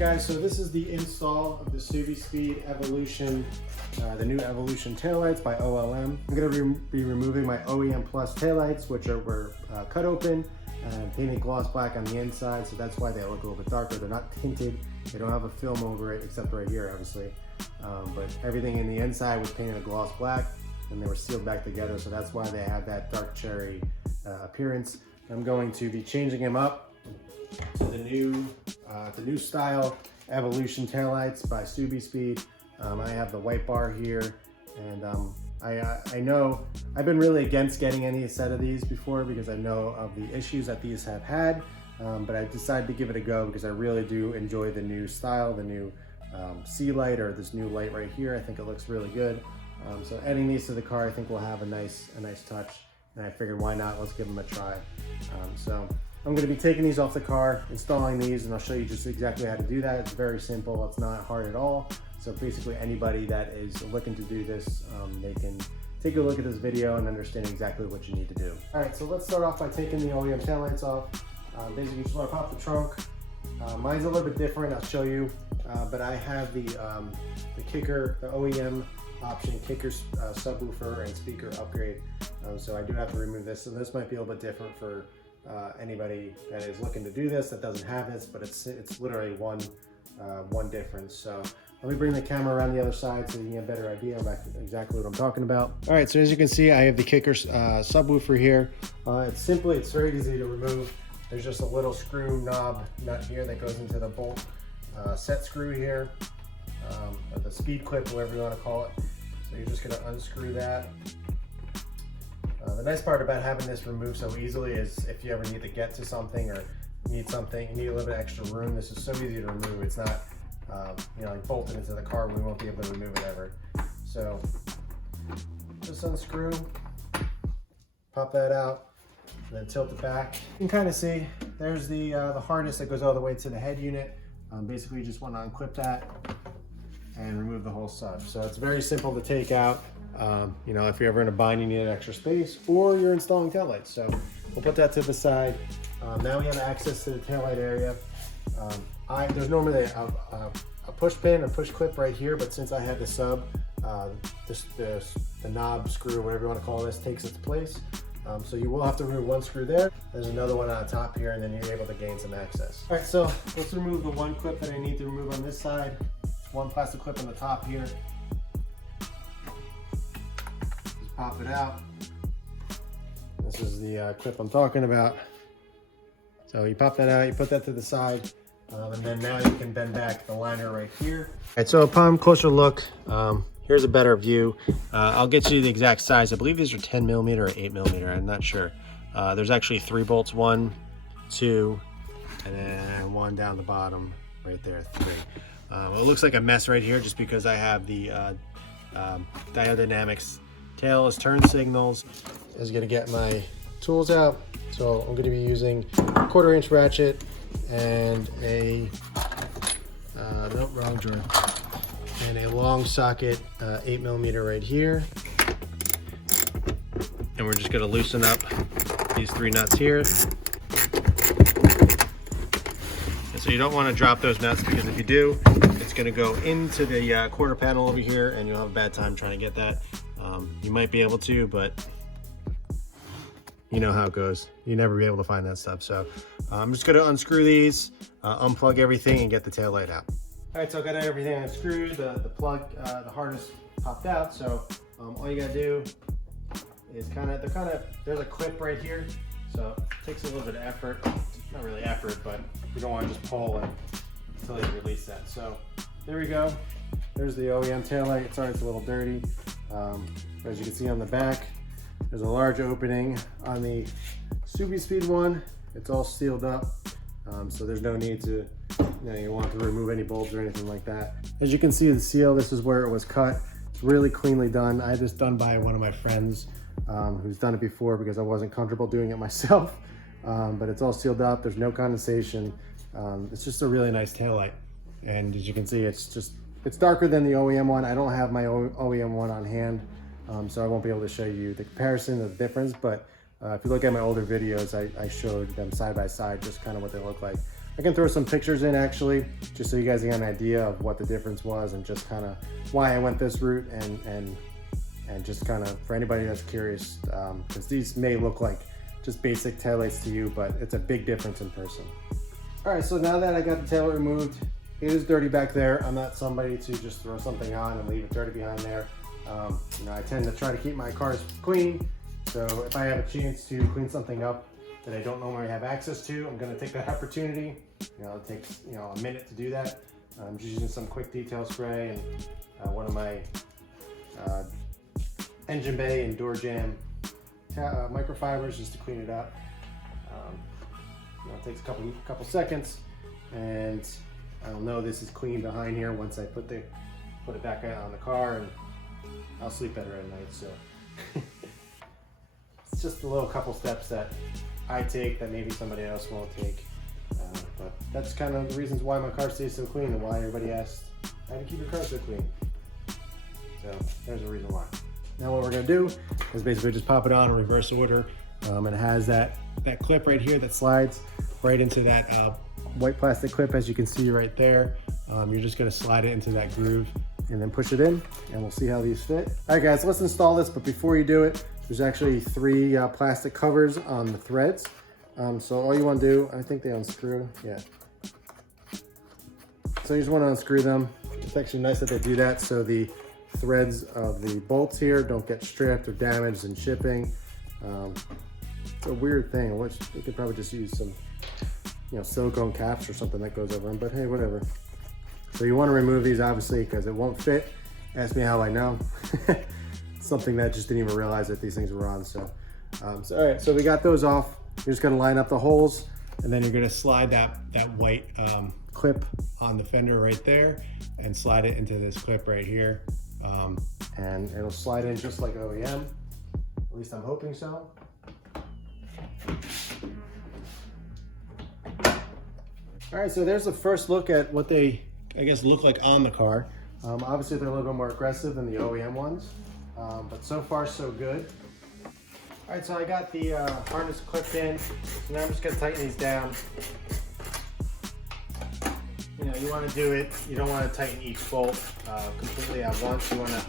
Alright guys, so this is the install of the Subispeed Evolution, the new Evolution taillights by OLM. I'm going to be removing my OEM Plus taillights, which were cut open and painted gloss black on the inside, so that's why they look a little bit darker. They're not tinted, they don't have a film over it, except right here obviously. But everything in the inside was painted a gloss black, and they were sealed back together, so that's why they have that dark cherry appearance. I'm going to be changing them up to the new style Evolution taillights by Subispeed. I have the white bar here, and I know I've been really against getting any set of these before because I know of the issues that these have had, but I decided to give it a go because I really do enjoy the new style, the new C light, or this new light right here. I think it looks really good. So adding these to the car, I think will have a nice touch, and I figured why not, let's give them a try. So I'm going to be taking these off the car, installing these, and I'll show you just exactly how to do that. It's very simple, it's not hard at all. So basically anybody that is looking to do this, they can take a look at this video and understand exactly what you need to do. All right, so let's start off by taking the OEM taillights off. Basically, you just want to pop the trunk. Mine's a little bit different, I'll show you, but I have the kicker, the OEM option, kicker subwoofer and speaker upgrade. So I do have to remove this, so this might be a little bit different for anybody that is looking to do this that doesn't have this, but it's literally one difference. So let me bring the camera around the other side so you can get a better idea about exactly what I'm talking about. All right, so as you can see, I have the kicker subwoofer here. It's very easy to remove. There's just a little screw knob nut here that goes into the bolt set screw here, or the speed clip, whatever you want to call it. So you're just going to unscrew that. The nice part about having this removed so easily is if you ever need to get to something or need something, you need a little bit extra room, this is so easy to remove. It's not like bolted into the car. We won't be able to remove it ever. So just unscrew, pop that out, and then tilt it back. You can kind of see there's the harness that goes all the way to the head unit. Basically you just want to unclip that and remove the whole sub. So it's very simple to take out. If you're ever in a bind, you need extra space, or you're installing taillights. So we'll put that to the side. Now we have access to the taillight area. There's normally a push pin or push clip right here, but since I have the sub, the knob screw, whatever you want to call this, takes its place. So you will have to remove one screw there. There's another one on top here, and then you're able to gain some access. All right, so let's remove the one clip that I need to remove on this side. One plastic clip on the top here. Just pop it out. This is the clip I'm talking about. So you pop that out, you put that to the side, and then now you can bend back the liner right here. All right, so upon closer look, here's a better view. I'll get you the exact size. I believe these are 10 millimeter or 8 millimeter, I'm not sure. There's actually 3 bolts, 1, 2, and then 1 down the bottom right there, 3. It looks like a mess right here just because I have the Diodynamics tail as turn signals. I was gonna get my tools out. So I'm gonna be using a 1/4 inch ratchet and a, nope, wrong drawer. And a long socket 8 millimeter right here. And we're just gonna loosen up these 3 nuts here. And so you don't wanna drop those nuts because if you do, it's gonna go into the quarter panel over here and you'll have a bad time trying to get that. You might be able to, but you know how it goes. You never be able to find that stuff. So I'm just gonna unscrew these, unplug everything, and get the tail light out. All right, so I got everything unscrewed. The plug, the harness popped out. So all you gotta do is there's a clip right here. So it takes a little bit of effort. Not really effort, but you don't want to just pull until you release that. So there we go. There's the OEM taillight. Sorry, it's a little dirty. As you can see on the back, there's a large opening. On the Subispeed one, it's all sealed up, so there's no need to, you want to remove any bulbs or anything like that. As you can see, the seal, this is where it was cut. It's really cleanly done. I had this done by one of my friends who's done it before because I wasn't comfortable doing it myself, but it's all sealed up. There's no condensation. It's just a really nice taillight. And as you can see, it's darker than the OEM one. I don't have my OEM one on hand, so I won't be able to show you the comparison of the difference, but if you look at my older videos, I showed them side by side, just kind of what they look like. I can throw some pictures in actually, just so you guys get an idea of what the difference was and just kind of why I went this route, and just kind of for anybody that's curious, because these may look like just basic taillights to you, but it's a big difference in person. All right, so now that I got the taillight removed, it is dirty back there. I'm not somebody to just throw something on and leave it dirty behind there. You know, I tend to try to keep my cars clean. So if I have a chance to clean something up that I don't normally have access to, I'm gonna take that opportunity. You know, it takes, you know, a minute to do that. I'm just using some quick detail spray and one of my engine bay and door jamb microfibers just to clean it up. You know, it takes a couple seconds, and I'll know this is clean behind here once I put it back on the car, and I'll sleep better at night. So it's just a little couple steps that I take that maybe somebody else won't take, but that's kind of the reasons why my car stays so clean and why everybody asks, how do you keep your car so clean? So there's a reason why. Now what we're gonna do is basically just pop it on in reverse order. It has that clip right here that slides right into that white plastic clip, as you can see right there. You're just gonna slide it into that groove and then push it in, and we'll see how these fit. All right guys, let's install this, but before you do it, there's actually 3 plastic covers on the threads. So all you wanna do, I think they unscrew, yeah. So you just wanna unscrew them. It's actually nice that they do that so the threads of the bolts here don't get stripped or damaged in shipping. It's a weird thing, which you could probably just use some, you know, silicone caps or something that goes over them, but hey, whatever. So you want to remove these obviously because it won't fit. Ask me how I know. Something that just didn't even realize that these things were on. So all right, so we got those off. You're just gonna line up the holes, and then you're gonna slide that white clip on the fender right there and slide it into this clip right here. And it'll slide in just like OEM. At least I'm hoping so. All right, so there's the first look at what they, I guess, look like on the car. Obviously, they're a little bit more aggressive than the OEM ones, but so far so good. All right, so I got the harness clipped in. So now I'm just gonna tighten these down. You know, you want to do it, you don't want to tighten each bolt completely at once. You want to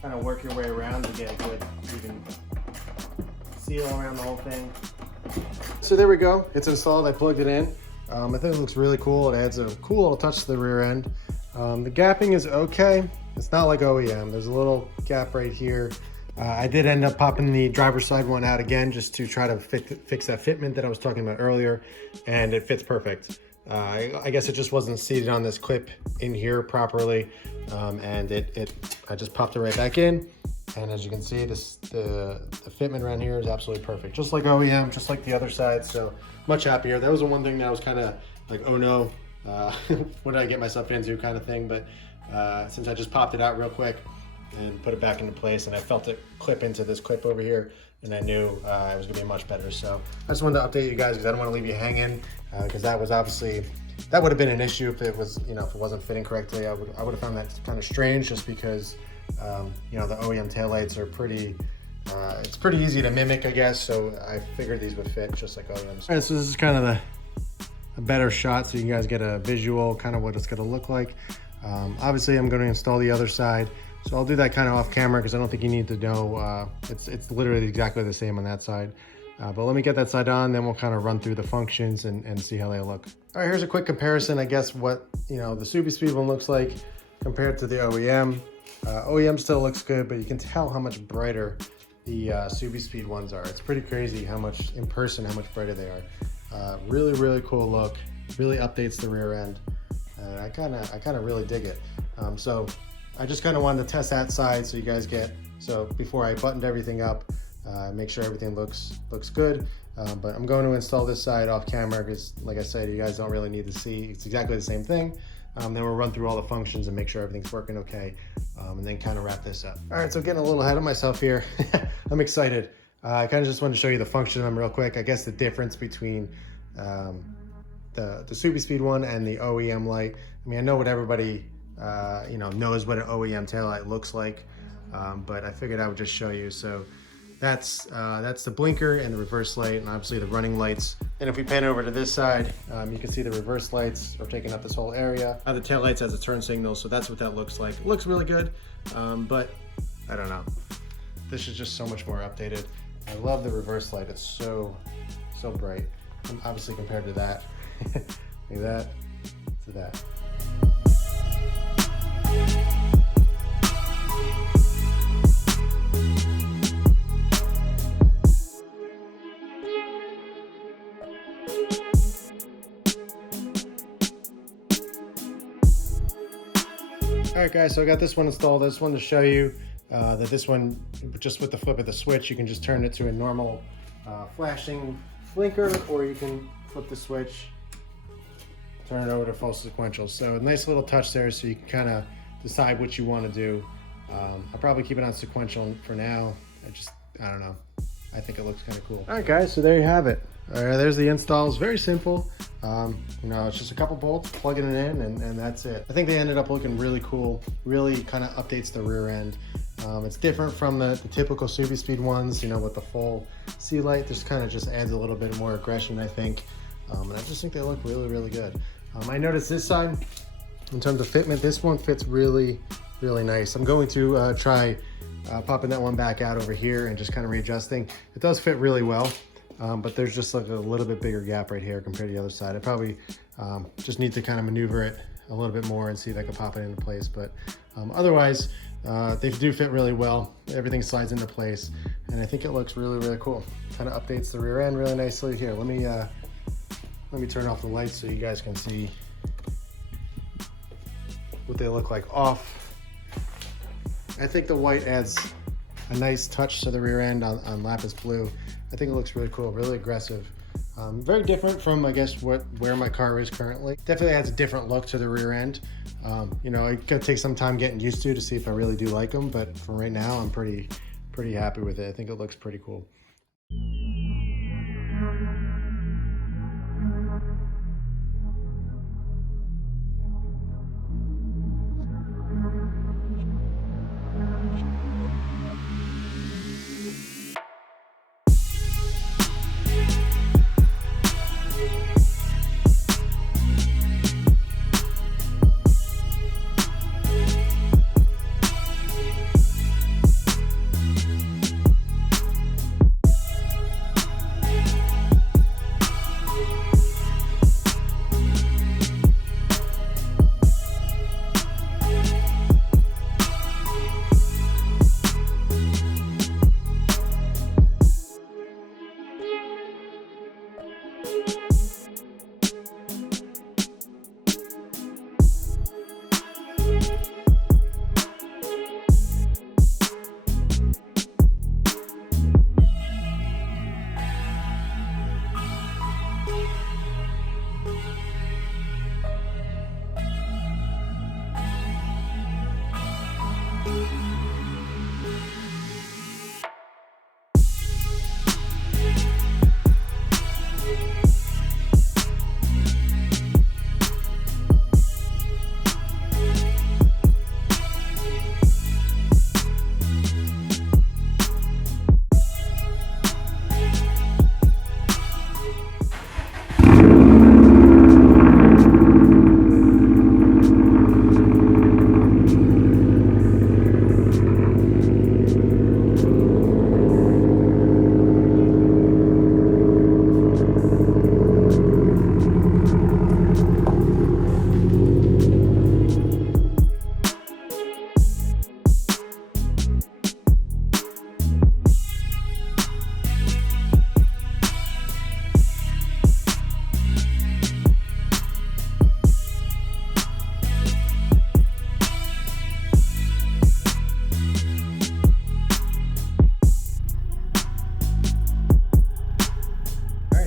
kind of work your way around to get a good even seal around the whole thing. So there we go, it's installed. I plugged it in. I think it looks really cool. It adds a cool little touch to the rear end. The gapping is okay. It's not like OEM. There's a little gap right here. I did end up popping the driver's side one out again just to try to fix that fitment that I was talking about earlier, and it fits perfect. I guess it just wasn't seated on this clip in here properly, and I just popped it right back in. And as you can see, the fitment around here is absolutely perfect, just like OEM, just like the other side. So much happier. That was the one thing that was kind of like, oh no, what did I get myself into kind of thing. But since I just popped it out real quick and put it back into place, and I felt it clip into this clip over here, and I knew it was gonna be much better. So I just wanted to update you guys because I don't want to leave you hanging, because that was obviously, that would have been an issue if it was, you know, if it wasn't fitting correctly. I would have found that kind of strange, just because you know, the OEM taillights are pretty, it's pretty easy to mimic, I guess. So I figured these would fit just like OEMs. All right, so this is kind of a better shot so you guys get a visual kind of what it's gonna look like. Obviously I'm going to install the other side, so I'll do that kind of off camera because I don't think you need to know. It's literally exactly the same on that side. But let me get that side on, then we'll kind of run through the functions and see how they look. All right, here's a quick comparison, I guess, what, you know, the Subispeed one looks like compared to the OEM. OEM still looks good, but you can tell how much brighter the Subispeed ones are. It's pretty crazy how much, in person, how much brighter they are. Really, really cool look. Really updates the rear end. I kind of really dig it. So I just kind of wanted to test that side so you guys get, so before I buttoned everything up, make sure everything looks good. But I'm going to install this side off camera because, like I said, you guys don't really need to see. It's exactly the same thing. Then we'll run through all the functions and make sure everything's working okay, and then kind of wrap this up. All right, so getting a little ahead of myself here. I'm excited. I kind of just wanted to show you the function of them real quick. I guess the difference between the Subispeed one and the OEM light. I mean, I know what everybody you know, knows what an OEM taillight looks like, but I figured I would just show you. So that's the blinker and the reverse light, and obviously the running lights And if we pan over to this side, you can see the reverse lights are taking up this whole area. The tail lights has a turn signal, so that's what that looks like. It looks really good, but I don't know. This is just so much more updated. I love the reverse light. It's so bright. Obviously compared to that, like that to that. All right guys, so I got this one installed. I just wanted to show you that this one, just with the flip of the switch, you can just turn it to a normal flashing blinker, or you can flip the switch, turn it over to full sequential. So a nice little touch there, so you can kind of decide what you want to do. I'll probably keep it on sequential for now. I don't know. I think it looks kind of cool. All right guys, so there you have it. There's the install. It's very simple. You know, it's just a couple bolts, plugging it in, and that's it. I think they ended up looking really cool. Really kind of updates the rear end. It's different from the typical Subispeed ones, you know, with the full sea light. This kind of just adds a little bit more aggression, I think. And I just think they look really good. I noticed this side, in terms of fitment, this one fits really nice. I'm going to try popping that one back out over here and just kind of readjusting. It does fit really well. But there's just like a little bit bigger gap right here compared to the other side. I probably just need to kind of maneuver it a little bit more and see if I can pop it into place. But otherwise, they do fit really well. Everything slides into place, and I think it looks really cool. Kind of updates the rear end really nicely. Here, let me turn off the lights so you guys can see what they look like off. I think the white adds a nice touch to the rear end on lapis blue. I think it looks really cool, really aggressive. Very different from, I guess, where my car is currently. Definitely adds a different look to the rear end. You know, it's gonna take some time getting used to see if I really do like them, but for right now, I'm pretty happy with it. I think it looks pretty cool.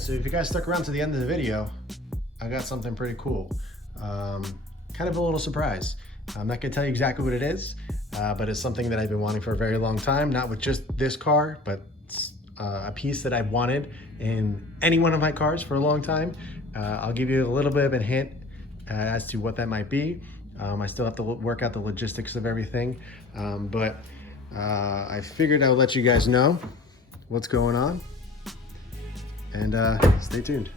So if you guys stuck around to the end of the video, I got something pretty cool. Kind of a little surprise. I'm not gonna tell you exactly what it is, but it's something that I've been wanting for a very long time, not with just this car, but a piece that I've wanted in any one of my cars for a long time. I'll give you a little bit of a hint as to what that might be. I still have to work out the logistics of everything, but I figured I would let you guys know what's going on. and stay tuned.